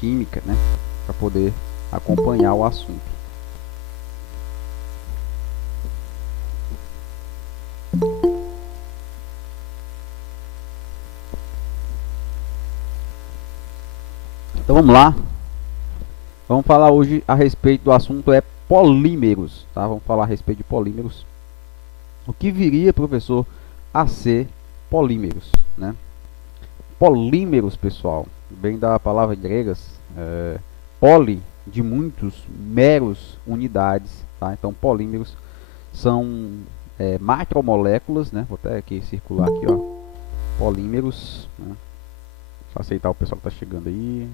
química, né, para poder acompanhar o assunto. Então vamos lá. Vamos falar hoje a respeito do assunto polímeros, tá? Vamos falar a respeito de polímeros. O que viria, professor, a ser polímeros, né? Polímeros, pessoal, vem da palavra grega, poli, de muitos, meros, unidades, tá? Então polímeros são macromoléculas, né? Vou até aqui circular aqui, ó, polímeros, né? Só aceitar o pessoal que está chegando aí.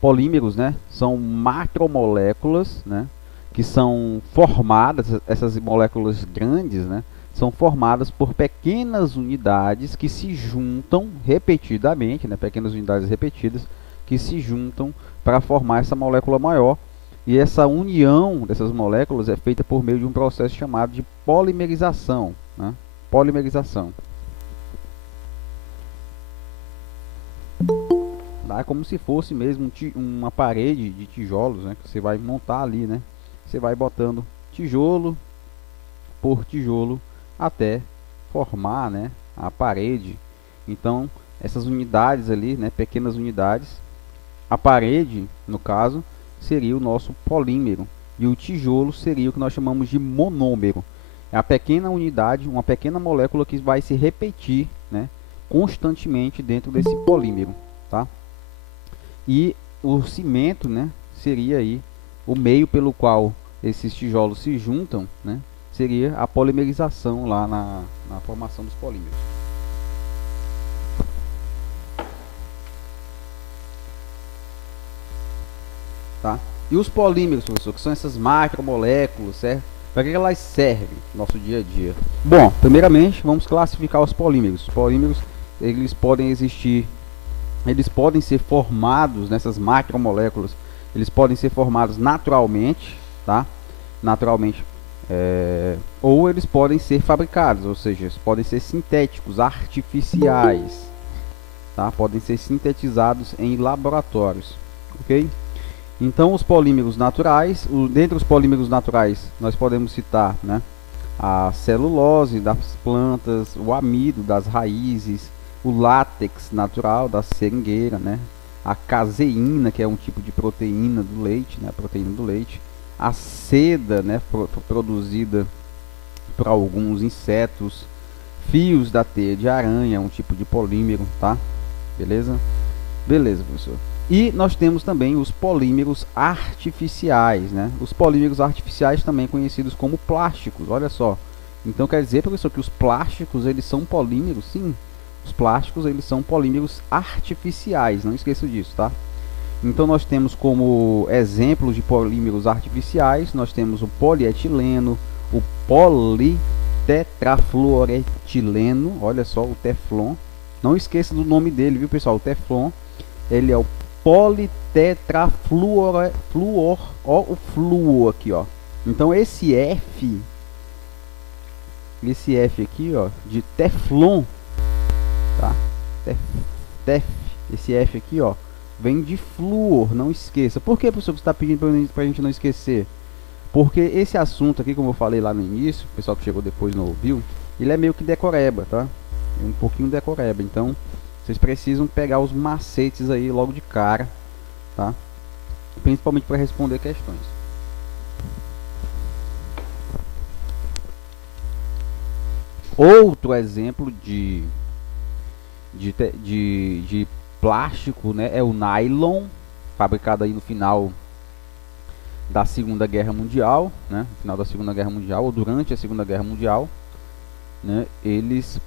Polímeros, né, são macromoléculas, né, que são formadas, essas moléculas grandes, né, são formadas por pequenas unidades que se juntam repetidamente, né, pequenas unidades repetidas que se juntam para formar essa molécula maior. E essa união dessas moléculas é feita por meio de um processo chamado de polimerização, né, polimerização. É como se fosse mesmo uma parede de tijolos, né, que você vai montar ali, né? Você vai botando tijolo por tijolo até formar, né, a parede. Então, essas unidades ali, né, pequenas unidades, a parede, no caso, seria o nosso polímero e o tijolo seria o que nós chamamos de monômero. É a pequena unidade, uma pequena molécula que vai se repetir, né, constantemente dentro desse polímero, tá? E o cimento, né, seria aí o meio pelo qual esses tijolos se juntam, né, seria a polimerização lá na formação dos polímeros. Tá? E os polímeros, professor, que são essas macromoléculas, certo? Para que elas servem no nosso dia a dia? Bom, primeiramente, vamos classificar os polímeros. Os polímeros, eles podem existir, eles podem ser formados nessas macromoléculas, eles podem ser formados naturalmente, tá? Naturalmente, ou eles podem ser fabricados, ou seja, eles podem ser sintéticos, artificiais, tá? Podem ser sintetizados em laboratórios, ok? Então, os polímeros naturais, dentre os polímeros naturais, nós podemos citar, né, a celulose das plantas, o amido das raízes, o látex natural da seringueira, né? A caseína, que é um tipo de proteína do leite, né? A proteína do leite, a seda, né, produzida por alguns insetos, fios da teia de aranha, um tipo de polímero, tá? Beleza? Beleza, professor. E nós temos também os polímeros artificiais, né? Os polímeros artificiais também conhecidos como plásticos, olha só. Então quer dizer, professor, que os plásticos, eles são polímeros? Sim. Os plásticos, eles são polímeros artificiais, não esqueça disso, tá? Então nós temos como exemplos de polímeros artificiais, nós temos o polietileno, o politetrafluoretileno, olha só, o Teflon. Não esqueça do nome dele, viu, pessoal? O Teflon, ele é o politetrafluor, ó, o fluor aqui, ó. Então esse F aqui, ó, de Teflon, tá? Esse F aqui, ó, vem de flúor, não esqueça. Por que, professor, você está pedindo para a gente não esquecer? Porque esse assunto aqui, como eu falei lá no início, o pessoal que chegou depois não ouviu, ele é meio que decoreba, tá? É um pouquinho decoreba, então vocês precisam pegar os macetes aí logo de cara, tá? Principalmente para responder questões. Outro exemplo de plástico, né, é o nylon, fabricado aí no final da Segunda Guerra Mundial, né, no final da Segunda Guerra Mundial ou durante a Segunda Guerra Mundial, né, os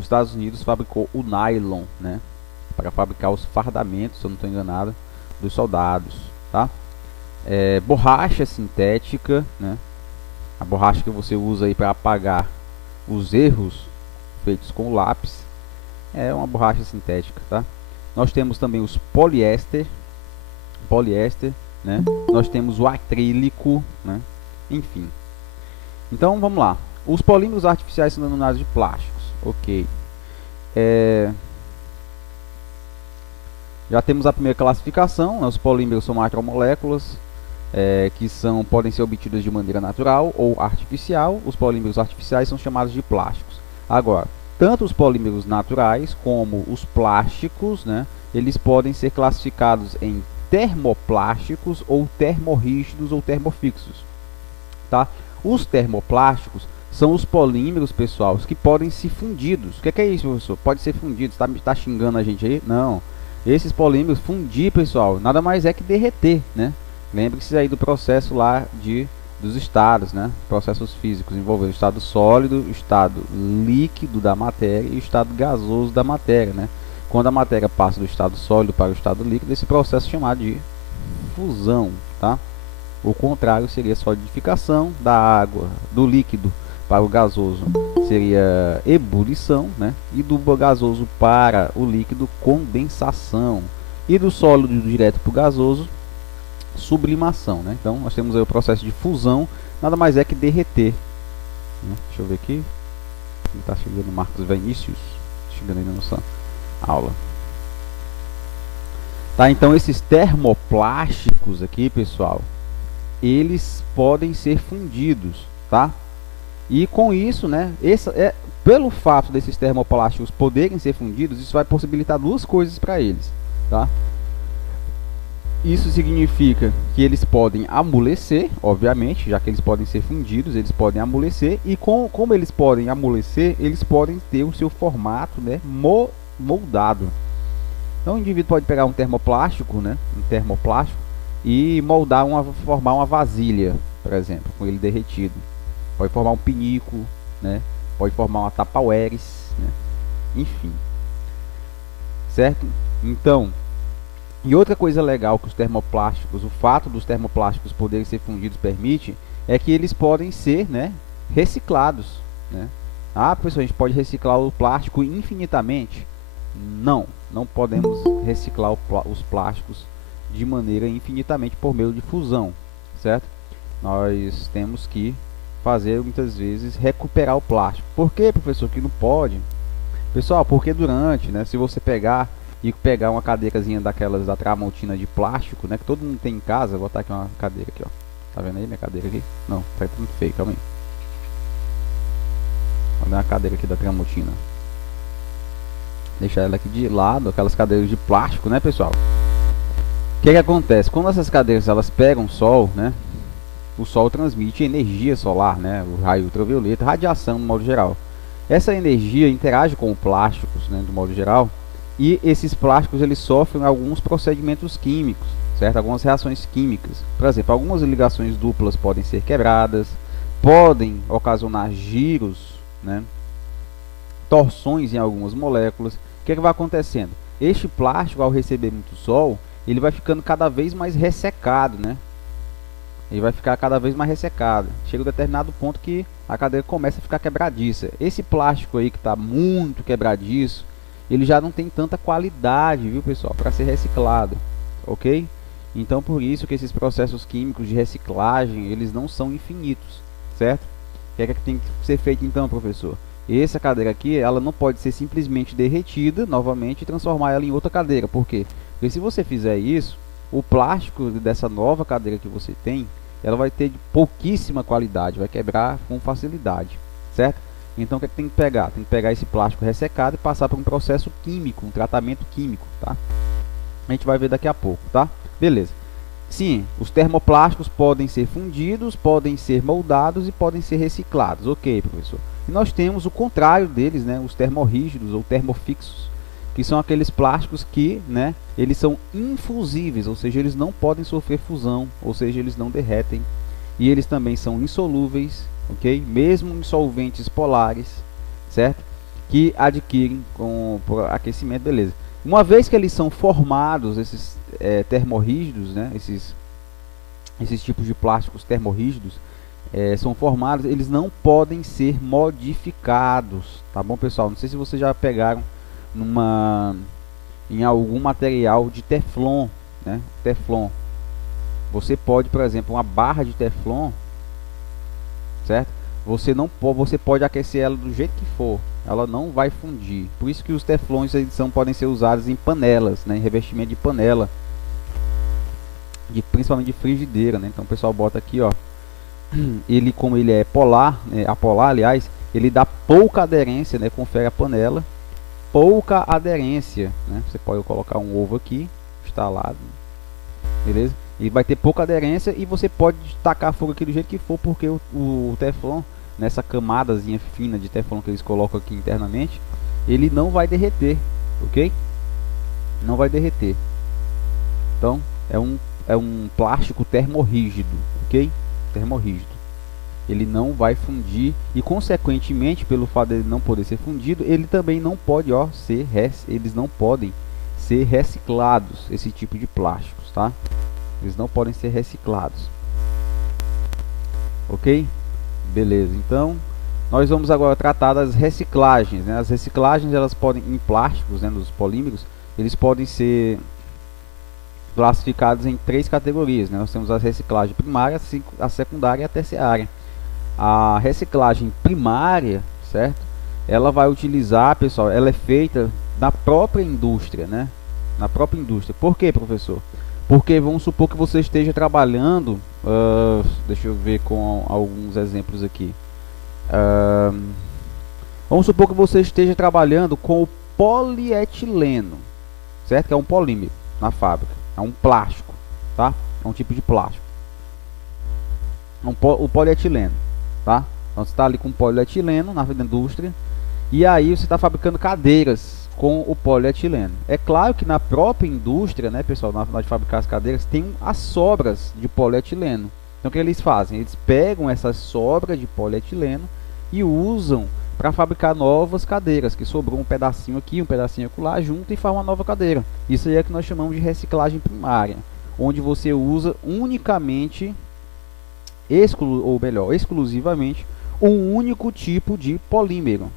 Estados Unidos fabricou o nylon, né, para fabricar os fardamentos, se eu não estou enganado, dos soldados, tá? Borracha sintética, né, a borracha que você usa aí para apagar os erros feitos com lápis, é uma borracha sintética, tá? Nós temos também os poliéster, né? Nós temos o acrílico, né? Enfim. Então vamos lá. Os polímeros artificiais são denominados de plásticos, ok? Já temos a primeira classificação, né? Os polímeros são macromoléculas que podem ser obtidas de maneira natural ou artificial. Os polímeros artificiais são chamados de plásticos. Agora, tanto os polímeros naturais como os plásticos, né, eles podem ser classificados em termoplásticos ou termorrígidos ou termofixos. Tá? Os termoplásticos são os polímeros, pessoal, que podem ser fundidos. O que é isso, professor? Pode ser fundido. Tá xingando a gente aí? Não. Esses polímeros fundir, pessoal, nada mais é que derreter, né? Lembre-se aí do processo lá dos estados, né? Processos físicos envolvendo o estado sólido, o estado líquido da matéria e o estado gasoso da matéria, né? Quando a matéria passa do estado sólido para o estado líquido, esse processo é chamado de fusão, tá? O contrário seria solidificação da água, do líquido para o gasoso seria ebulição, né? E do gasoso para o líquido, condensação. E do sólido direto para o gasoso, sublimação, né? Então nós temos aí o processo de fusão, nada mais é que derreter, né? Deixa eu ver aqui, está chegando Marcos Vinícius, chegando aí na nossa aula. Tá, então esses termoplásticos aqui, pessoal, eles podem ser fundidos, tá? E com isso, né, pelo fato desses termoplásticos poderem ser fundidos, isso vai possibilitar duas coisas para eles, tá? Isso significa que eles podem amolecer, obviamente, já que eles podem ser fundidos, eles podem amolecer, e como eles podem amolecer, eles podem ter o seu formato, né, moldado. Então o indivíduo pode pegar um termoplástico, né, e formar uma vasilha, por exemplo, com ele derretido. Pode formar um pinico, né, pode formar uma tapaueres, né, enfim. Certo? Então, e outra coisa legal que os termoplásticos, o fato dos termoplásticos poderem ser fundidos permite, é que eles podem ser, né, reciclados, né? Ah, professor, a gente pode reciclar o plástico infinitamente? Não podemos reciclar os plásticos de maneira infinitamente por meio de fusão, certo? Nós temos que fazer, muitas vezes, recuperar o plástico. Por que, professor, que não pode? Pessoal, porque durante, né, se você pegar uma cadeirazinha daquelas da Tramontina de plástico, né, que todo mundo tem em casa, vou botar aqui uma cadeira aqui, ó. Tá vendo aí minha cadeira aqui? Não, tá muito feio, calma aí. Olha a cadeira aqui da Tramontina. Deixar ela aqui de lado, aquelas cadeiras de plástico, né, pessoal? O que acontece? Quando essas cadeiras elas pegam sol, né, o sol transmite energia solar, né, o raio ultravioleta, radiação no modo geral. Essa energia interage com os plásticos, né, do modo geral, e esses plásticos eles sofrem alguns procedimentos químicos, certo? Algumas reações químicas. Por exemplo, algumas ligações duplas podem ser quebradas, podem ocasionar giros, né, torções em algumas moléculas. O que vai acontecendo? Este plástico, ao receber muito sol, ele vai ficando cada vez mais ressecado, né? Ele vai ficar cada vez mais ressecado. Chega a um determinado ponto que a cadeira começa a ficar quebradiça. Esse plástico aí que está muito quebradiço, ele já não tem tanta qualidade, viu, pessoal, para ser reciclado, ok? Então, por isso que esses processos químicos de reciclagem, eles não são infinitos, certo? O que é que tem que ser feito então, professor? Essa cadeira aqui, ela não pode ser simplesmente derretida novamente e transformar ela em outra cadeira. Por quê? Porque se você fizer isso, o plástico dessa nova cadeira que você tem, ela vai ter de pouquíssima qualidade, vai quebrar com facilidade, certo? Então o que é que tem que pegar? Tem que pegar esse plástico ressecado e passar por um processo químico, um tratamento químico, tá? A gente vai ver daqui a pouco, tá? Beleza. Sim, os termoplásticos podem ser fundidos, podem ser moldados e podem ser reciclados. Ok, professor. E nós temos o contrário deles, né? Os termorrígidos ou termofixos, que são aqueles plásticos que, né, eles são infusíveis, ou seja, eles não podem sofrer fusão, ou seja, eles não derretem. E eles também são insolúveis, ok? Mesmo em solventes polares, certo? Que adquirem por aquecimento, beleza. Uma vez que eles são formados, esses termorrígidos, né, esses tipos de plásticos termorrígidos são formados, eles não podem ser modificados, tá bom, pessoal? Não sei se vocês já pegaram em algum material de Teflon, né? Teflon. Você pode, por exemplo, uma barra de Teflon, certo? você pode aquecer ela do jeito que for, ela não vai fundir. Por isso que os teflões podem ser usados em panelas, né, em revestimento de panela, principalmente de frigideira, né? Então o pessoal bota aqui, ó, ele, como ele é polar, né, apolar, aliás, ele dá pouca aderência, né, confere a panela, pouca aderência, né? Você pode colocar um ovo aqui instalado, beleza? Ele vai ter pouca aderência e você pode tacar fogo aqui do jeito que for, porque o teflon, nessa camadazinha fina de teflon que eles colocam aqui internamente, ele não vai derreter, ok? Não vai derreter. Então é um plástico termorrígido, ok? Termorrígido. Ele não vai fundir e, consequentemente, pelo fato dele não poder ser fundido, ele também não pode, ó, eles não podem ser reciclados, esse tipo de plásticos, tá? Eles não podem ser reciclados. Ok? Beleza. Então, nós vamos agora tratar das reciclagens, né? As reciclagens, elas podem, em plásticos, né, nos polímeros, eles podem ser classificados em 3 categorias, né? Nós temos a reciclagem primária, a secundária e a terciária. A reciclagem primária, certo? Ela vai utilizar, pessoal, ela é feita na própria indústria, né? Na própria indústria. Por quê, professor? Porque vamos supor que você esteja trabalhando, deixa eu ver com alguns exemplos aqui. Vamos supor que você esteja trabalhando com o polietileno, certo? Que é um polímero na fábrica, é um plástico, tá? É um tipo de plástico. O polietileno, tá? Então você está ali com polietileno na indústria e aí você está fabricando cadeiras com o polietileno. É claro que na própria indústria, né, pessoal, na hora de fabricar as cadeiras, tem as sobras de polietileno. Então o que eles fazem? Eles pegam essas sobras de polietileno e usam para fabricar novas cadeiras, que sobrou um pedacinho aqui, um pedacinho acolá, junto e faz uma nova cadeira. Isso aí é que nós chamamos de reciclagem primária, onde você usa unicamente, exclusivamente, um único tipo de polímero.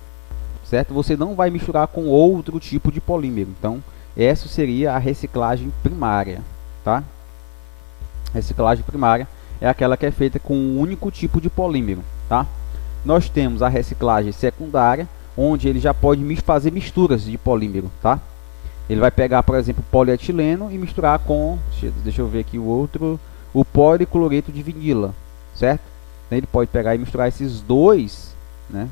Certo? Você não vai misturar com outro tipo de polímero. Então, essa seria a reciclagem primária, tá? Reciclagem primária é aquela que é feita com um único tipo de polímero, tá? Nós temos a reciclagem secundária, onde ele já pode fazer misturas de polímero, tá? Ele vai pegar, por exemplo, polietileno e misturar com, deixa eu ver aqui o outro, o policloreto de vinila, certo? Então, ele pode pegar e misturar esses dois, né?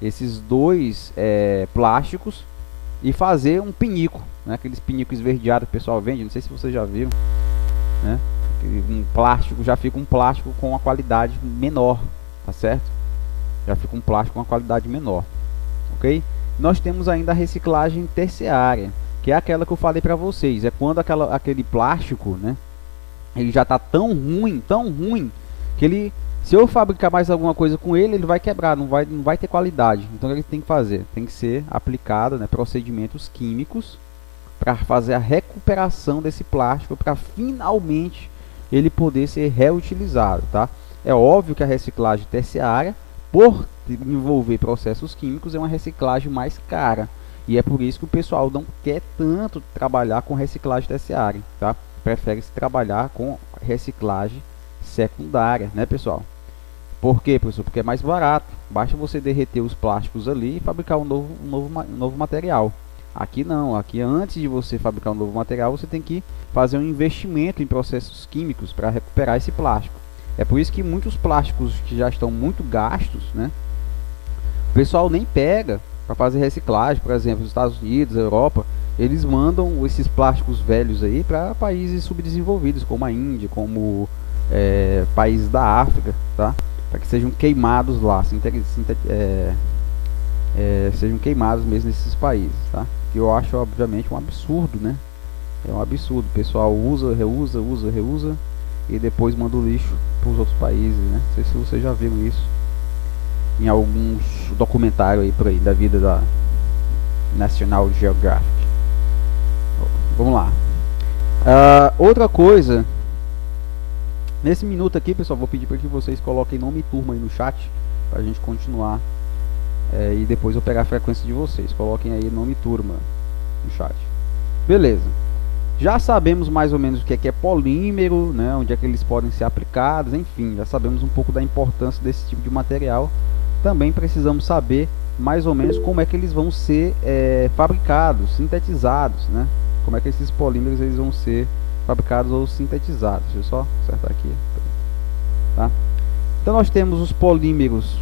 Esses dois plásticos e fazer um pinico, né? Aqueles pinicos esverdeados que o pessoal vende, não sei se você já viu, né? Um plástico, já fica um plástico com uma qualidade menor, tá certo? Já fica um plástico com uma qualidade menor, ok? Nós temos ainda a reciclagem terciária, que é aquela que eu falei para vocês, é quando aquele plástico, né? Ele já está tão ruim, que ele, se eu fabricar mais alguma coisa com ele, ele vai quebrar, não vai ter qualidade. Então, o que ele tem que fazer? Tem que ser aplicado, né, procedimentos químicos para fazer a recuperação desse plástico, para finalmente ele poder ser reutilizado, tá? É óbvio que a reciclagem terciária, por envolver processos químicos, é uma reciclagem mais cara. E é por isso que o pessoal não quer tanto trabalhar com reciclagem terciária, tá? Prefere-se trabalhar com reciclagem secundária, né, pessoal? Por quê, professor? Porque é mais barato. Basta você derreter os plásticos ali e fabricar um novo material. Aqui não. Aqui, antes de você fabricar um novo material, você tem que fazer um investimento em processos químicos para recuperar esse plástico. É por isso que muitos plásticos que já estão muito gastos, né, o pessoal nem pega para fazer reciclagem. Por exemplo, os Estados Unidos, a Europa, eles mandam esses plásticos velhos aí para países subdesenvolvidos, como a Índia, como países da África, tá? Para que sejam queimados lá, sejam queimados mesmo nesses países, tá? Que eu acho, obviamente, um absurdo, né? É um absurdo. O pessoal usa, reusa e depois manda o lixo para os outros países, né? Não sei se vocês já viram isso em alguns documentários aí por aí da vida da National Geographic. Vamos lá. Outra coisa, nesse minuto aqui, pessoal, vou pedir para que vocês coloquem nome e turma aí no chat para a gente continuar, e depois eu pegar a frequência de vocês. Coloquem aí nome e turma no chat. Beleza. Já sabemos mais ou menos o que é polímero, né? Onde é que eles podem ser aplicados, enfim, já sabemos um pouco da importância desse tipo de material. também precisamos saber mais ou menos como é que eles vão ser fabricados, sintetizados, né? Como é que esses polímeros eles vão ser fabricados ou sintetizados. Deixa eu só acertar aqui, tá? Então nós temos os polímeros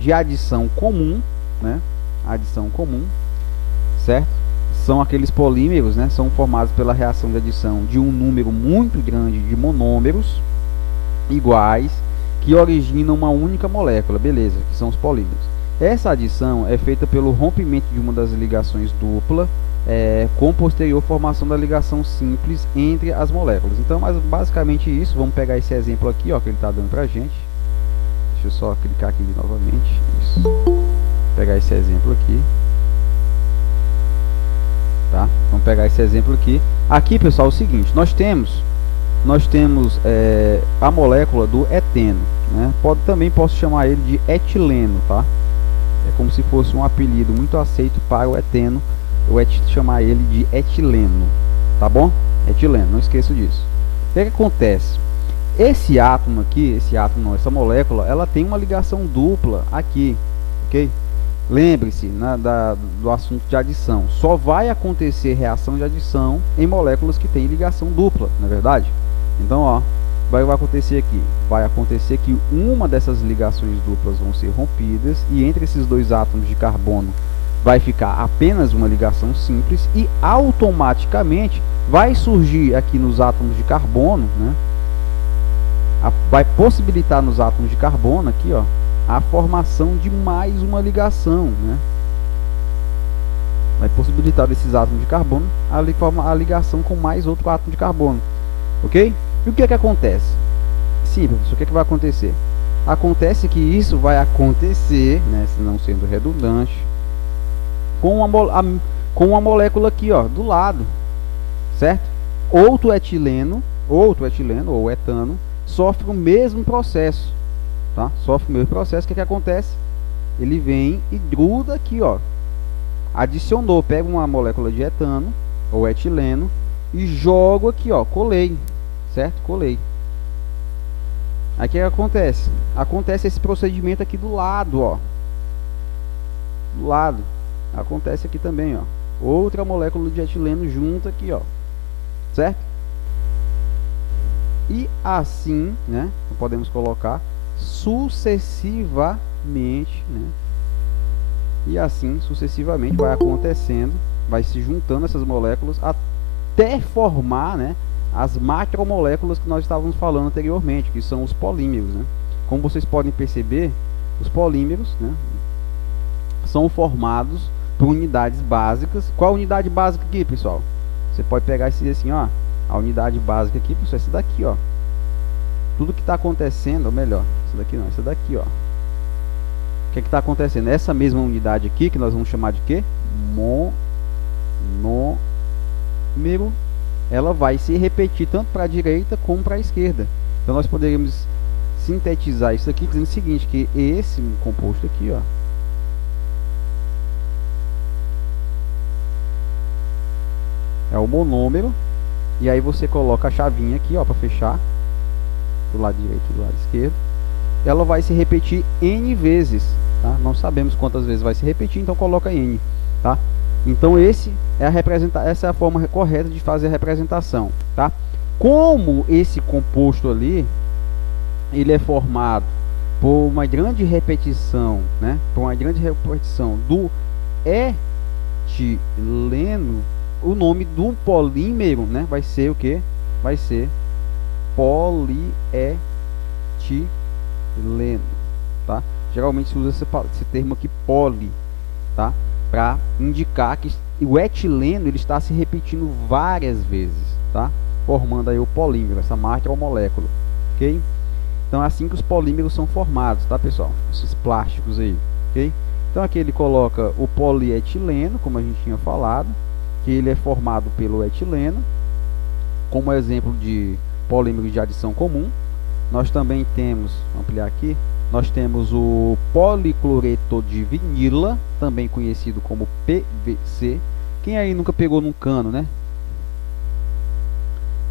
de adição comum, né? Adição comum, certo? São aqueles polímeros, né? São formados pela reação de adição de um número muito grande de monômeros iguais que originam uma única molécula, beleza? Que são os polímeros. Essa adição é feita pelo rompimento de uma das ligações dupla com posterior formação da ligação simples entre as moléculas. Então, mas basicamente isso. Vamos pegar esse exemplo aqui, ó, que ele está dando pra gente. Deixa eu só clicar aqui novamente. Isso. Vou pegar esse exemplo aqui. Tá? Vamos pegar esse exemplo aqui. Aqui, pessoal, é o seguinte: nós temos a molécula do eteno, né? Também posso chamar ele de etileno, tá? É como se fosse um apelido muito aceito para o eteno. Eu vou chamar ele de etileno, tá bom? Etileno, não esqueça disso. O que acontece? Esse átomo aqui, essa molécula, ela tem uma ligação dupla aqui, ok? Lembre-se, né, do assunto de adição. Só vai acontecer reação de adição em moléculas que têm ligação dupla, não é verdade? Então, ó, vai acontecer aqui. Vai acontecer que uma dessas ligações duplas vão ser rompidas e entre esses dois átomos de carbono vai ficar apenas uma ligação simples e automaticamente vai surgir aqui nos átomos de carbono, né? Vai possibilitar nos átomos de carbono aqui, ó, a formação de mais uma ligação, né? Vai possibilitar desses átomos de carbono a ligação com mais outro átomo de carbono, ok? E o que é que acontece? Simples, o que é que vai acontecer? Acontece que isso vai acontecer, né, se não sendo redundante, com uma molécula aqui, ó, do lado, certo? Outro etileno ou etano sofre o mesmo processo, tá? Sofre o mesmo processo. O que é que acontece? Ele vem e gruda aqui, ó. Adicionou, pega uma molécula de etano ou etileno e jogo aqui, ó, colei, certo? Colei. Aí o que acontece? Acontece esse procedimento aqui do lado, ó. Do lado. Acontece aqui também, ó. Outra molécula de etileno junto aqui, ó. Certo? E assim, né, podemos colocar sucessivamente, né? E assim sucessivamente vai acontecendo, vai se juntando essas moléculas até formar, né, as macromoléculas que nós estávamos falando anteriormente, que são os polímeros, né? Como vocês podem perceber, os polímeros, né, são formados por unidades básicas. Qual a unidade básica aqui, pessoal? Você pode pegar esse assim, ó. A unidade básica aqui, pessoal, é essa daqui, ó. Tudo que está acontecendo, ou melhor, essa daqui não, essa daqui, ó. O que está acontecendo? Essa mesma unidade aqui, que nós vamos chamar de quê? Monômero, ela vai se repetir tanto para a direita como para a esquerda. Então nós poderíamos sintetizar isso aqui dizendo o seguinte, que esse composto aqui, ó, é o monômero. E aí você coloca a chavinha aqui, ó, para fechar do lado direito e do lado esquerdo. Ela vai se repetir N vezes, tá? Não sabemos quantas vezes vai se repetir, então coloca N, tá? Então essa é a forma correta de fazer a representação, tá? Como esse composto ali, ele é formado por uma grande repetição, né? Por uma grande repetição do etileno, o nome do polímero, né, vai ser o que? Vai ser polietileno, tá? Geralmente se usa esse termo aqui, poli, tá? Para indicar que o etileno ele está se repetindo várias vezes, tá? Formando aí o polímero, essa macromolécula, ok? Então é assim que os polímeros são formados, tá, pessoal? Esses plásticos aí, ok? Então aqui ele coloca o polietileno, como a gente tinha falado, que ele é formado pelo etileno, como exemplo de polímero de adição comum. Nós também temos, vamos ampliar aqui, nós temos o policloreto de vinila, também conhecido como PVC. Quem aí nunca pegou num cano, né?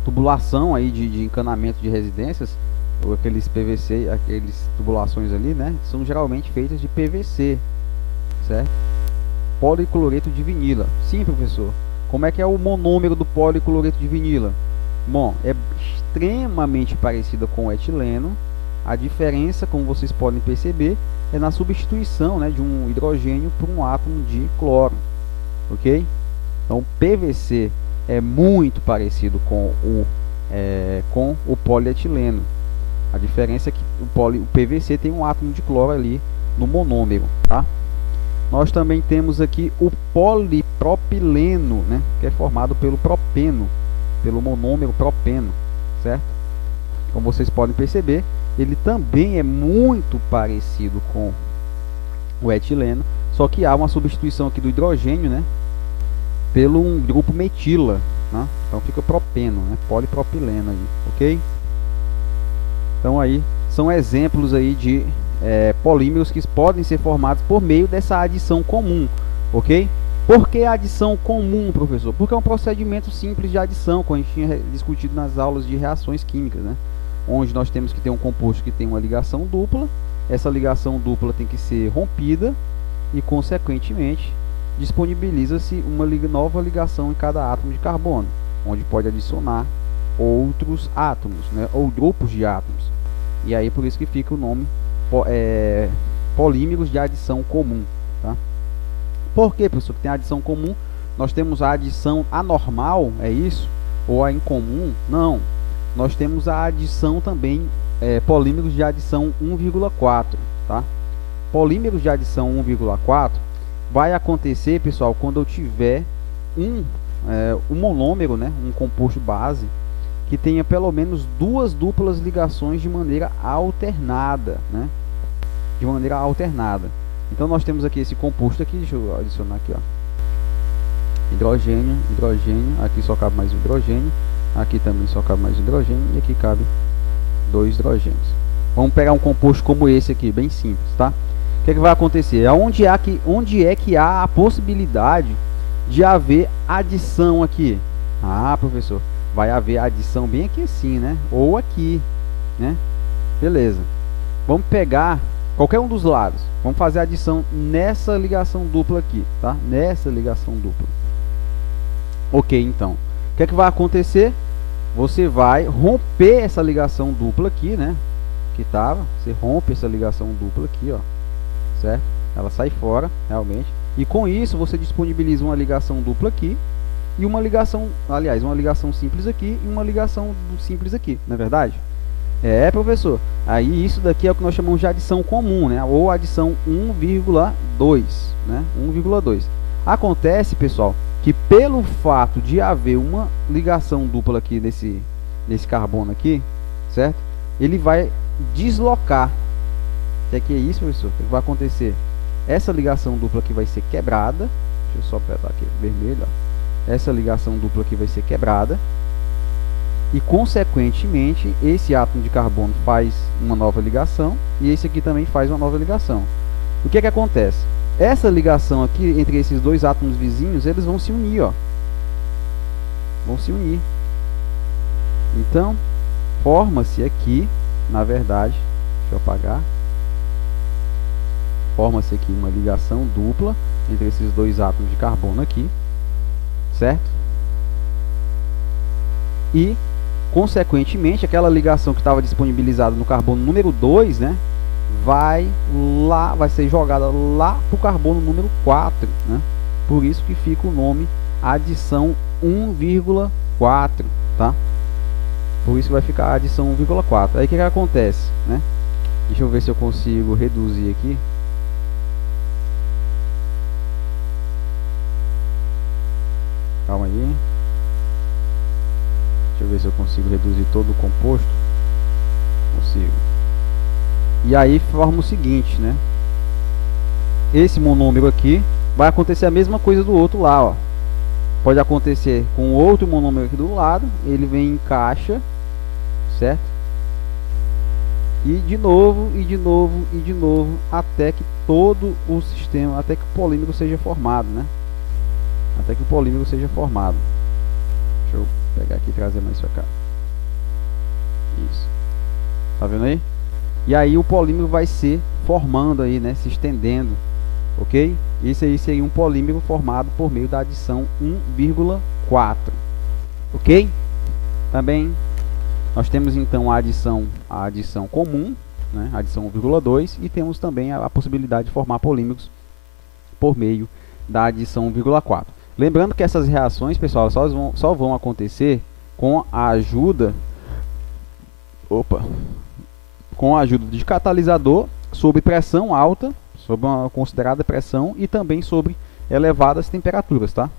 Tubulação aí de encanamento de residências, ou aqueles PVC, aqueles tubulações ali, né, são geralmente feitas de PVC, certo? Policloreto de vinila. Sim, professor. Como é que é o monômero do policloreto de vinila? Bom, é extremamente parecida com o etileno. A diferença, como vocês podem perceber, é na substituição, né, de um hidrogênio por um átomo de cloro, ok? Então, PVC é muito parecido com o polietileno. A diferença é que o PVC tem um átomo de cloro ali no monômero, tá? Nós também temos aqui o polipropileno, né, que é formado pelo propeno, pelo monômero propeno, certo? Como vocês podem perceber, ele também é muito parecido com o etileno, só que há uma substituição aqui do hidrogênio, né, pelo um grupo metila, né? Então fica propeno, né, polipropileno aí, ok? Então aí são exemplos aí de polímeros que podem ser formados por meio dessa adição comum, ok? Por que adição comum, professor? Porque é um procedimento simples de adição, como a gente tinha discutido nas aulas de reações químicas, né? Onde nós temos que ter um composto que tem uma ligação dupla, essa ligação dupla tem que ser rompida e, consequentemente, disponibiliza-se uma nova ligação em cada átomo de carbono, onde pode adicionar outros átomos, né? Ou grupos de átomos. E aí por isso que fica o nome polímeros de adição comum, tá? Por que, professor, que tem adição comum? Nós temos a adição anormal, é isso? Ou a incomum? Não. Nós temos a adição também, polímeros de adição 1,4, tá? Polímeros de adição 1,4 vai acontecer, pessoal, quando eu tiver um monômero, né, um composto base, que tenha pelo menos duas duplas ligações de maneira alternada, né? De maneira alternada. Então nós temos aqui esse composto aqui, deixa eu adicionar aqui, ó. Hidrogênio, hidrogênio, aqui só cabe mais hidrogênio, aqui também só cabe mais hidrogênio e aqui cabe 2 hidrogênios. Vamos pegar um composto como esse aqui, bem simples, tá? O que é que vai acontecer? Onde é que há a possibilidade de haver adição aqui? Ah, professor, vai haver adição bem aqui assim, né? Ou aqui, né? Beleza. Vamos pegar qualquer um dos lados. Vamos fazer a adição nessa ligação dupla aqui, tá? Nessa ligação dupla. Ok, então. O que é que vai acontecer? Você vai romper essa ligação dupla aqui, né? Que tava. Você rompe essa ligação dupla aqui, ó. Certo? Ela sai fora, realmente. E com isso você disponibiliza uma ligação dupla aqui e uma ligação, aliás, uma ligação simples aqui e uma ligação simples aqui, não é verdade? É, professor. Aí isso daqui é o que nós chamamos de adição comum, né? Ou adição 1,2, né? 1,2. Acontece, pessoal, que pelo fato de haver uma ligação dupla aqui nesse carbono aqui, certo? Ele vai deslocar. O que é isso, professor? O que vai acontecer? Essa ligação dupla aqui vai ser quebrada. Deixa eu só apertar aqui vermelho, ó. Essa ligação dupla aqui vai ser quebrada. E, consequentemente, esse átomo de carbono faz uma nova ligação e esse aqui também faz uma nova ligação. O que é que acontece? Essa ligação aqui entre esses dois átomos vizinhos, eles vão se unir, ó. Vão se unir. Então, forma-se aqui, na verdade, deixa eu apagar. Forma-se aqui uma ligação dupla entre esses dois átomos de carbono aqui, certo? E, consequentemente, aquela ligação que estava disponibilizada no carbono número 2, né, vai ser jogada lá para o carbono número 4, né? Por isso que fica o nome adição 1,4, tá? Por isso que vai ficar adição 1,4. Aí o que acontece, né? Deixa eu ver se eu consigo reduzir aqui. Calma aí. Deixa eu ver se eu consigo reduzir todo o composto. Consigo. E aí forma o seguinte, né? Esse monômero aqui vai acontecer a mesma coisa do outro lá, ó. Pode acontecer com outro monômero aqui do lado. Ele vem em caixa, certo? E de novo, e de novo, e de novo, até que todo o sistema, até que o polímero seja formado, né? Até que o polímero seja formado. Deixa eu pegar aqui e trazer mais pra cá. Isso. Tá vendo aí? E aí o polímero vai se formando aí, né? Se estendendo, ok? Esse aí seria um polímero formado por meio da adição 1,4, ok? Também nós temos então a adição comum, né? Adição 1,2, e temos também a possibilidade de formar polímeros por meio da adição 1,4. Lembrando que essas reações, pessoal, só vão acontecer com a ajuda de catalisador sob pressão alta, sob uma considerada pressão, e também sobre elevadas temperaturas, tá?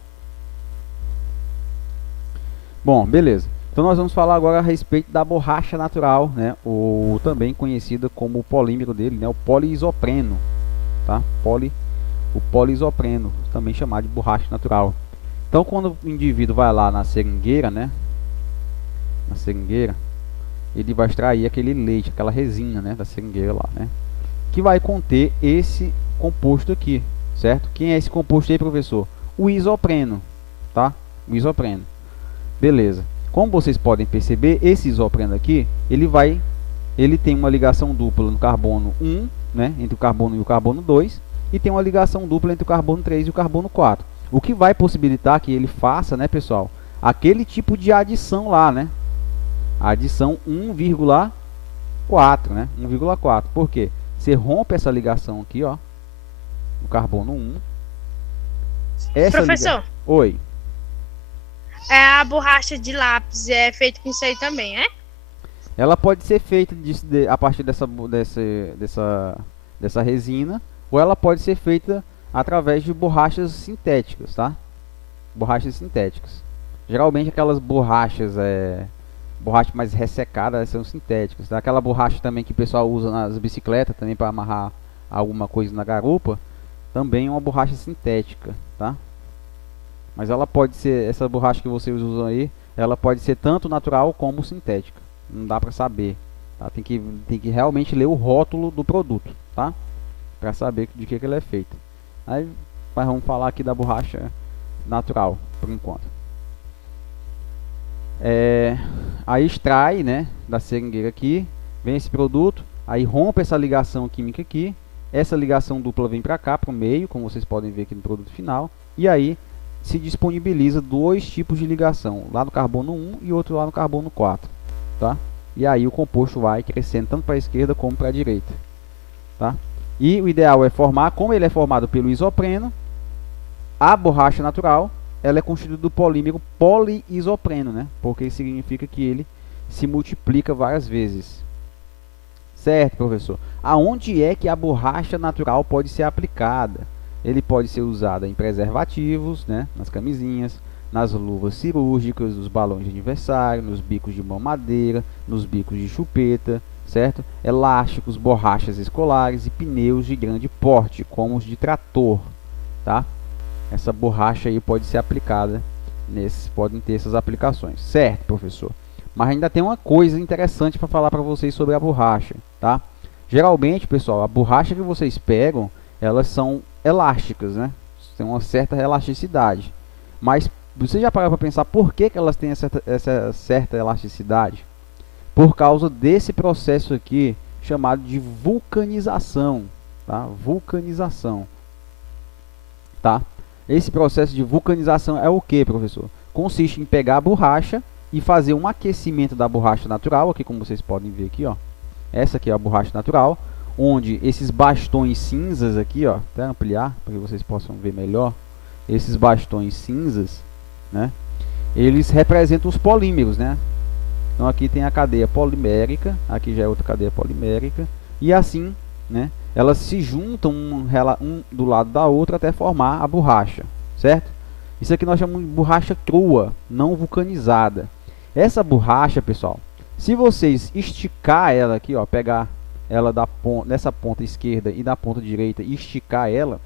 Bom, beleza. Então nós vamos falar agora a respeito da borracha natural, né? Ou também conhecida como o polímero dele, né? O poliisopreno, tá? O poliisopreno, também chamado de borracha natural. Então quando o indivíduo vai lá na seringueira, né? Na seringueira, ele vai extrair aquele leite, aquela resina, né? Da seringueira lá, né? Que vai conter esse composto aqui, certo? Quem é esse composto aí, professor? O isopreno, tá? O isopreno. Beleza. Como vocês podem perceber, esse isopreno aqui, ele tem uma ligação dupla no carbono 1, né? Entre o carbono e o carbono 2. E tem uma ligação dupla entre o carbono 3 e o carbono 4. O que vai possibilitar que ele faça, né, pessoal, aquele tipo de adição lá, né? A adição 1,4, né? 1,4. Por quê? Você rompe essa ligação aqui, ó, no carbono 1. Professor, Oi. a borracha de lápis é feita com isso aí também, é? Ela pode ser feita a partir dessa resina, ou ela pode ser feita através de borrachas sintéticas, tá? Borrachas sintéticas. Geralmente aquelas borrachas mais ressecadas são sintéticas, tá? Aquela borracha também que o pessoal usa nas bicicletas também para amarrar alguma coisa na garupa, também é uma borracha sintética, tá? Mas ela pode ser, essa borracha que vocês usam aí, ela pode ser tanto natural como sintética. Não dá para saber, tá? Tem que realmente ler o rótulo do produto, tá? Para saber de que ela é feita. Aí, mas vamos falar aqui da borracha natural, por enquanto. Aí extrai, né, da seringueira aqui, vem esse produto, aí rompe essa ligação química aqui, essa ligação dupla vem para cá, para o meio, como vocês podem ver aqui no produto final, e aí se disponibiliza dois tipos de ligação, lá no carbono 1 e outro lá no carbono 4, tá? E aí o composto vai crescendo tanto para a esquerda como para a direita, tá? E o ideal é formar, como ele é formado pelo isopreno, a borracha natural, ela é constituída do polímero poliisopreno, né? Porque significa que ele se multiplica várias vezes. Certo, professor? Aonde é que a borracha natural pode ser aplicada? Ele pode ser usado em preservativos, né? Nas camisinhas, nas luvas cirúrgicas, nos balões de aniversário, nos bicos de mamadeira, nos bicos de chupeta, certo? Elásticos, borrachas escolares e pneus de grande porte, como os de trator, tá? Essa borracha aí pode ser aplicada podem ter essas aplicações, certo, professor? Mas ainda tem uma coisa interessante para falar para vocês sobre a borracha, tá? Geralmente, pessoal, a borracha que vocês pegam, elas são elásticas, né? Tem uma certa elasticidade. Mas você já parou para pensar por que elas têm essa certa elasticidade? Por causa desse processo aqui chamado de vulcanização, tá? Vulcanização, tá? Esse processo de vulcanização é o que, professor? Consiste em pegar a borracha e fazer um aquecimento da borracha natural, aqui como vocês podem ver aqui, ó. Essa aqui é a borracha natural, onde esses bastões cinzas aqui, ó, até ampliar para que vocês possam ver melhor, esses bastões cinzas, né? Eles representam os polímeros, né? Então aqui tem a cadeia polimérica, aqui já é outra cadeia polimérica, e assim, né? Elas se juntam um do lado da outra até formar a borracha, certo? Isso aqui nós chamamos de borracha crua, não vulcanizada. Essa borracha, pessoal, se vocês esticar ela aqui, ó, pegar ela nessa ponta esquerda e da ponta direita e esticar ela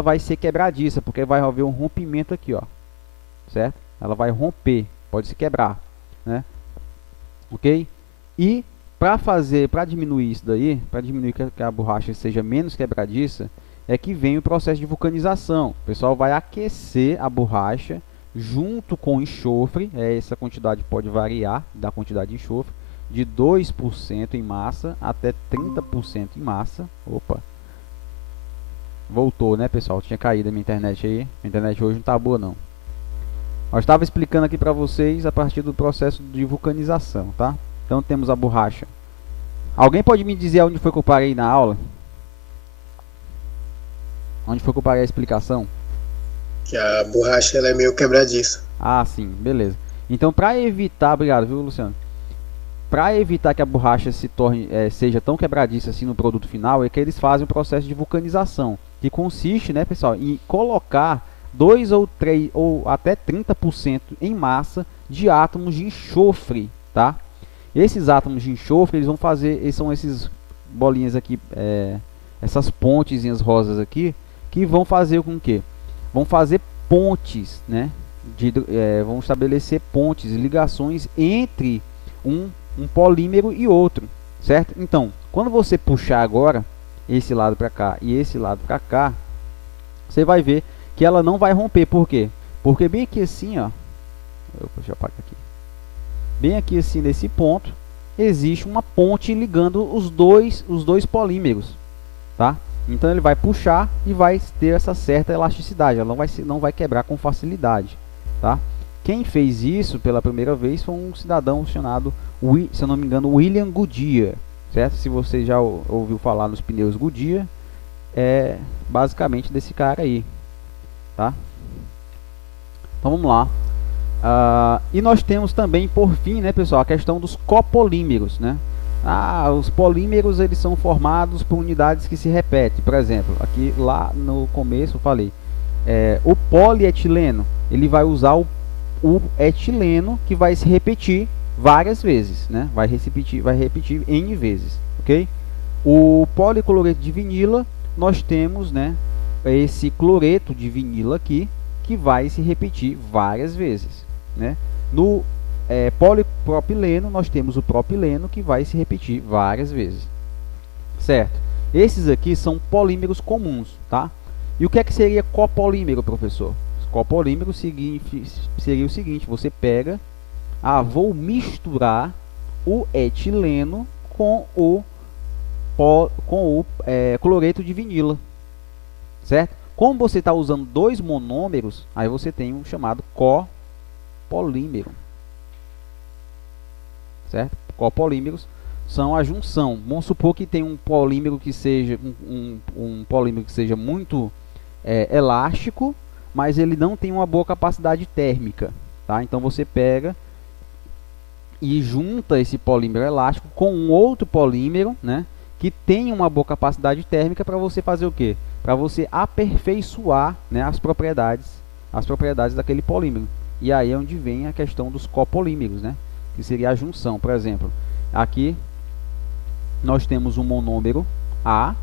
vai ser quebradiça, porque vai haver um rompimento aqui, ó, certo? Ela vai romper, pode se quebrar, né? Ok? E para diminuir isso daí, para diminuir que a borracha seja menos quebradiça, é que vem o processo de vulcanização. O pessoal vai aquecer a borracha junto com enxofre, essa quantidade pode variar da quantidade de enxofre, de 2% em massa até 30% em massa. Opa, voltou, né, pessoal? Tinha caído a minha internet aí. A internet hoje não tá boa, não. Eu estava explicando aqui para vocês a partir do processo de vulcanização, tá? Então temos a borracha. Alguém pode me dizer onde foi que eu parei na aula? Onde foi que eu parei a explicação? Que a borracha ela é meio quebradiça. Ah, sim, beleza. Então, para evitar, obrigado, viu, Luciano? Para evitar que a borracha se torne, seja tão quebradiça assim no produto final, é que eles fazem o processo de vulcanização, que consiste, né, pessoal, em colocar 2 ou 3 ou até 30% em massa de átomos de enxofre, tá? Esses átomos de enxofre, eles vão fazer, eles são esses bolinhas aqui, essas pontezinhas rosas aqui, que vão fazer com que vão fazer pontes, né? Vão estabelecer pontes, ligações entre um polímero e outro, certo? Então, quando você puxar agora esse lado para cá e esse lado para cá, você vai ver que ela não vai romper. Por quê? Porque bem aqui assim, ó, deixa eu apagar aqui. Bem aqui assim nesse ponto existe uma ponte ligando os dois polímeros, tá? Então ele vai puxar e vai ter essa certa elasticidade, ela não vai quebrar com facilidade, tá? Quem fez isso pela primeira vez foi um cidadão chamado, se eu não me engano, William Goodyear, certo? Se você já ouviu falar nos pneus Goodyear, é basicamente desse cara aí, tá? Então vamos lá. E nós temos também, por fim, né, pessoal, a questão dos copolímeros, né? Os polímeros, eles são formados por unidades que se repetem. Por exemplo, aqui lá no começo eu falei, o polietileno, ele vai usar o etileno, que vai se repetir várias vezes, né? Vai repetir N vezes, ok? O policloreto de vinila, nós temos, né, esse cloreto de vinila aqui, que vai se repetir várias vezes, né? No polipropileno, nós temos o propileno, que vai se repetir várias vezes, certo? Esses aqui são polímeros comuns, tá? E o que é que seria copolímero, professor? Copolímero seria o seguinte: você pega, vou misturar o etileno com o cloreto de vinila, certo? Como você está usando dois monômeros, aí você tem um chamado copolímero, certo? Copolímeros são a junção. Vamos supor que tem um polímero que seja um polímero que seja muito elástico, mas ele não tem uma boa capacidade térmica, tá? Então você pega e junta esse polímero elástico com um outro polímero, né, que tem uma boa capacidade térmica, para você fazer o quê? Para você aperfeiçoar, né, as propriedades daquele polímero. E aí é onde vem a questão dos copolímeros, né, que seria a junção. Por exemplo, aqui nós temos um monômero A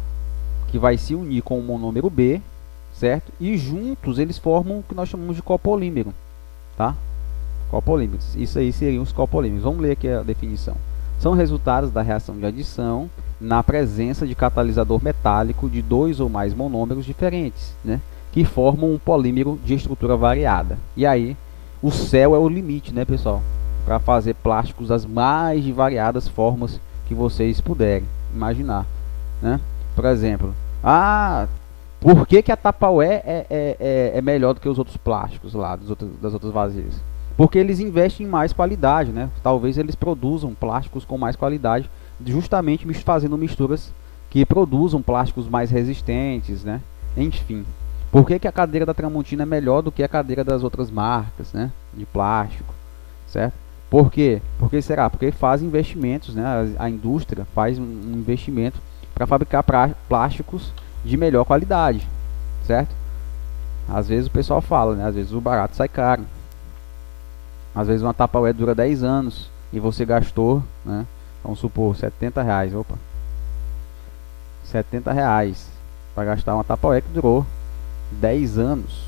que vai se unir com o monômero B, certo? E juntos eles formam o que nós chamamos de copolímero, tá? Copolímeros. Isso aí seriam os copolímeros. Vamos ler aqui a definição. São resultados da reação de adição na presença de catalisador metálico de dois ou mais monômeros diferentes, né, que formam um polímero de estrutura variada. E aí, o céu é o limite, né, pessoal, para fazer plásticos das mais variadas formas que vocês puderem imaginar, né? Por exemplo, por que a Tupperware é melhor do que os outros plásticos lá das outras vasilhas? Porque eles investem em mais qualidade, né? Talvez eles produzam plásticos com mais qualidade, justamente fazendo misturas que produzam plásticos mais resistentes, né? Enfim, por que a cadeira da Tramontina é melhor do que a cadeira das outras marcas, né, de plástico, certo? Por quê? Porque será? Porque faz investimentos, né? A indústria faz um investimento para fabricar plásticos de melhor qualidade, certo? Às vezes o pessoal fala, né? Às vezes o barato sai caro. Às vezes uma Tupperware dura 10 anos e você gastou, né, vamos supor, R$70. Opa, R$70 para gastar uma Tupperware que durou 10 anos,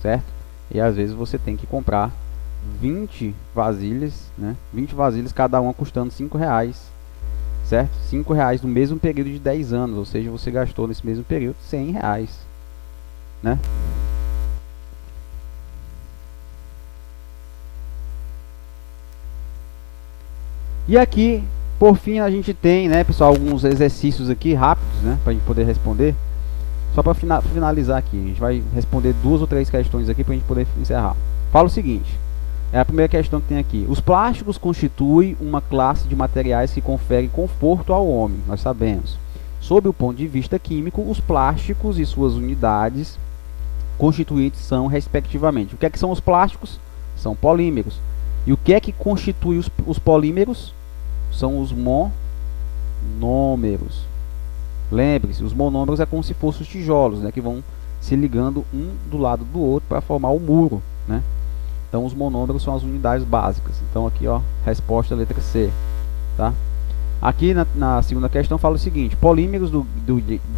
certo? E às vezes você tem que comprar 20 vasilhas, né? 20 vasilhas, cada uma custando R$5, certo? R$5 no mesmo período de 10 anos, ou seja, você gastou nesse mesmo período R$100, né? E aqui, por fim, a gente tem, né, pessoal, alguns exercícios aqui rápidos, né, para a gente poder responder. Só para finalizar aqui, a gente vai responder 2 ou 3 questões aqui para a gente poder encerrar. Fala o seguinte, é a primeira questão que tem aqui. Os plásticos constituem uma classe de materiais que conferem conforto ao homem, nós sabemos. Sob o ponto de vista químico, os plásticos e suas unidades constituintes são, respectivamente. O que é que são os plásticos? São polímeros. E o que é que constitui os polímeros? São os monômeros. Lembre-se, os monômeros é como se fossem os tijolos, né, que vão se ligando um do lado do outro para formar o muro, né? Então os monômeros são as unidades básicas. Então aqui, ó, resposta letra C, tá? Aqui na segunda questão fala o seguinte: polímeros do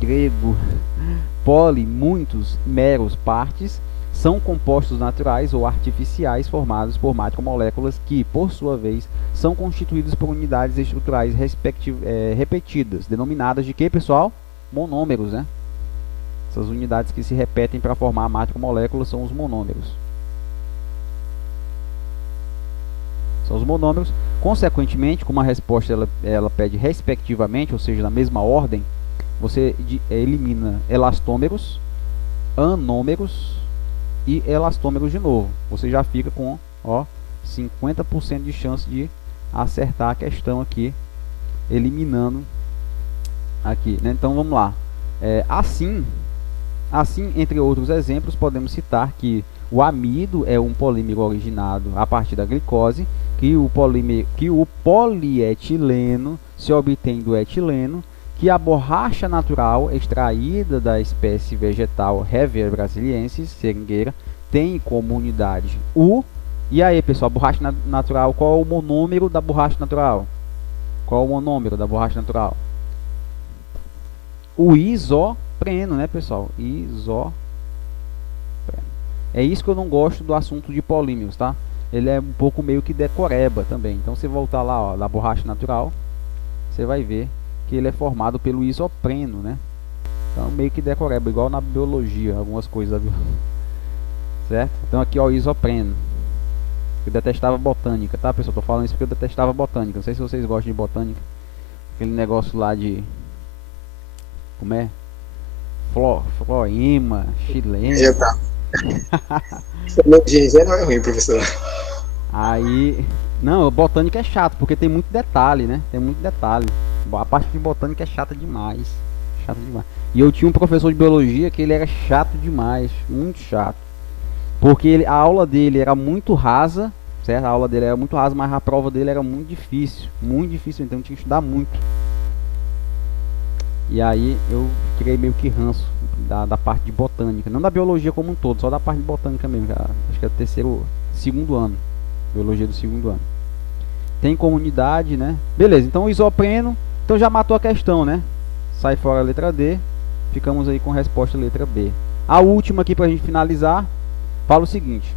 grego poli, muitos, meros, partes, são compostos naturais ou artificiais formados por macromoléculas que, por sua vez, são constituídos por unidades estruturais repetidas, denominadas de quê, pessoal? Monômeros, né? Essas unidades que se repetem para formar macromoléculas são os monômeros. São os monômeros. Consequentemente, como a resposta ela pede respectivamente, ou seja, na mesma ordem, você elimina elastômeros, anômeros e elastômeros de novo. Você já fica com, ó, 50% de chance de acertar a questão aqui, eliminando aqui, né? Então vamos lá. Assim, entre outros exemplos, podemos citar que o amido é um polímero originado a partir da glicose, que o polietileno se obtém do etileno, que a borracha natural extraída da espécie vegetal Hevea brasiliensis, seringueira, tem como unidade o... E aí, pessoal, borracha natural, qual é o monômero da borracha natural? Qual é o monômero da borracha natural? O isopreno, né, pessoal? Isopreno. É isso que eu não gosto do assunto de polímeros, tá? Ele é um pouco meio que decoreba também. Então, se voltar lá, ó, da borracha natural, você vai ver que ele é formado pelo isopreno, né? Então, meio que decoreba, igual na biologia, algumas coisas da biologia. Certo? Então, aqui, ó, o isopreno. Eu detestava botânica, tá, pessoal? Tô falando isso porque eu detestava botânica. Não sei se vocês gostam de botânica. Aquele negócio lá de... Como é? Floema, chileno. Já tá. Biologia não é ruim, professor. Aí... Não, botânica é chato, porque tem muito detalhe, né? Tem muito detalhe. A parte de botânica é chata demais. Chata demais. E eu tinha um professor de biologia que ele era chato demais. Muito chato. Porque a aula dele era muito rasa, certo? A aula dele era muito rasa, mas a prova dele era muito difícil. Muito difícil, então tinha que estudar muito. E aí eu tirei meio que ranço da parte de botânica. Não da biologia como um todo, só da parte de botânica mesmo. Acho que é segundo ano. Biologia do segundo ano. Tem comunidade, né? Beleza, então o isopreno. Então já matou a questão, né? Sai fora a letra D. Ficamos aí com a resposta letra B. A última aqui pra gente finalizar. Fala o seguinte.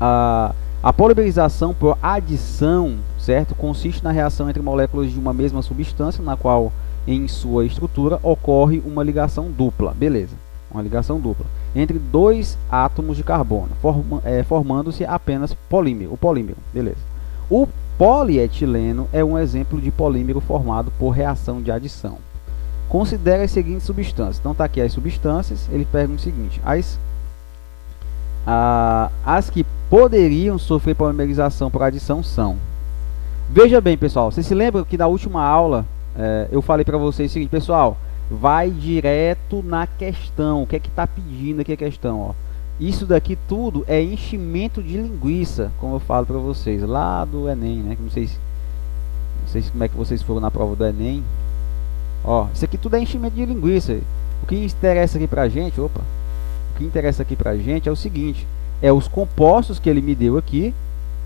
A polimerização por adição, certo? Consiste na reação entre moléculas de uma mesma substância, na qual em sua estrutura ocorre uma ligação dupla. Beleza, uma ligação dupla entre dois átomos de carbono, formando-se apenas o polímero. Beleza. O polietileno é um exemplo de polímero formado por reação de adição. Considere as seguintes substâncias. Então tá aqui as substâncias. Ele pergunta o seguinte: as que poderiam sofrer polimerização por adição são... Veja bem, pessoal, vocês se lembram que na última aula eu falei para vocês o seguinte, pessoal, vai direto na questão. O que é que está pedindo aqui a questão? Ó. Isso daqui tudo é enchimento de linguiça, como eu falo para vocês, lá do Enem, né? Não sei como é que vocês foram na prova do Enem. Ó, isso aqui tudo é enchimento de linguiça. O que interessa aqui pra gente, o que interessa aqui pra gente é o seguinte, é os compostos que ele me deu aqui,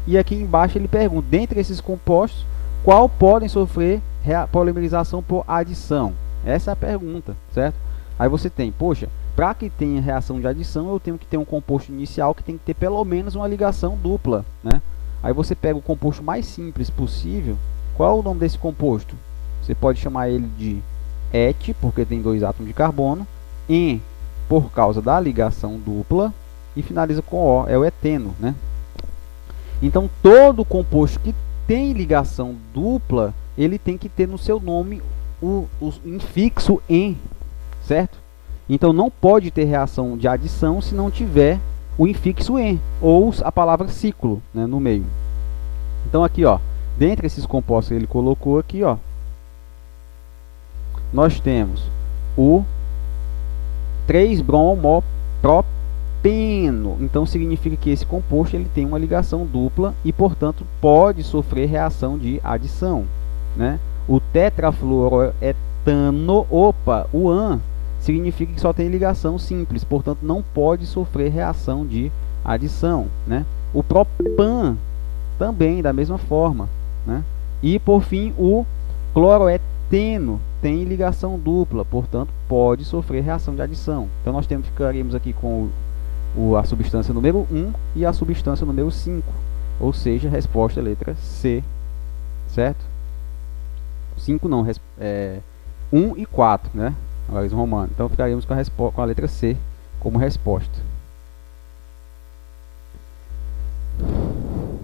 e aqui embaixo ele pergunta, dentre esses compostos, qual podem sofrer polimerização por adição? Essa é a pergunta, certo? Aí você tem, poxa, para que tenha reação de adição, eu tenho que ter um composto inicial que tem que ter pelo menos uma ligação dupla, né? Aí você pega o composto mais simples possível. Qual é o nome desse composto? Você pode chamar ele de et, porque tem dois átomos de carbono, en, por causa da ligação dupla, e finaliza com O, é o eteno, né? Então todo composto que tem ligação dupla, ele tem que ter no seu nome o infixo em, certo? Então não pode ter reação de adição se não tiver o infixo em, ou a palavra ciclo, né, no meio. Então aqui, ó, dentre esses compostos que ele colocou aqui, ó, nós temos o 3-bromopropeno. Então significa que esse composto ele tem uma ligação dupla e, portanto, pode sofrer reação de adição, né? O tetrafluoroetano, o AN, significa que só tem ligação simples, portanto não pode sofrer reação de adição, né? O propan também da mesma forma, né? E por fim o cloroeteno tem ligação dupla, portanto pode sofrer reação de adição. Então nós ficaríamos aqui com a substância número 1 e a substância número 5, ou seja, resposta letra C, certo? 5 não, 1 e 4, né? Algarismo romano. Então ficaríamos com a letra C como resposta.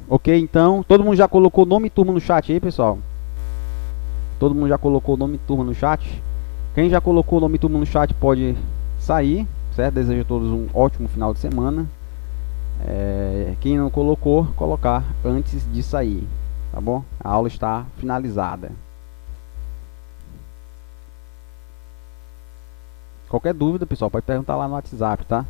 Ok, então, todo mundo já colocou nome e turma no chat aí, pessoal? Todo mundo já colocou nome e turma no chat? Quem já colocou nome e turma no chat pode sair, certo? Desejo a todos um ótimo final de semana. Quem não colocou, colocar antes de sair, tá bom? A aula está finalizada. Qualquer dúvida, pessoal, pode perguntar lá no WhatsApp, tá?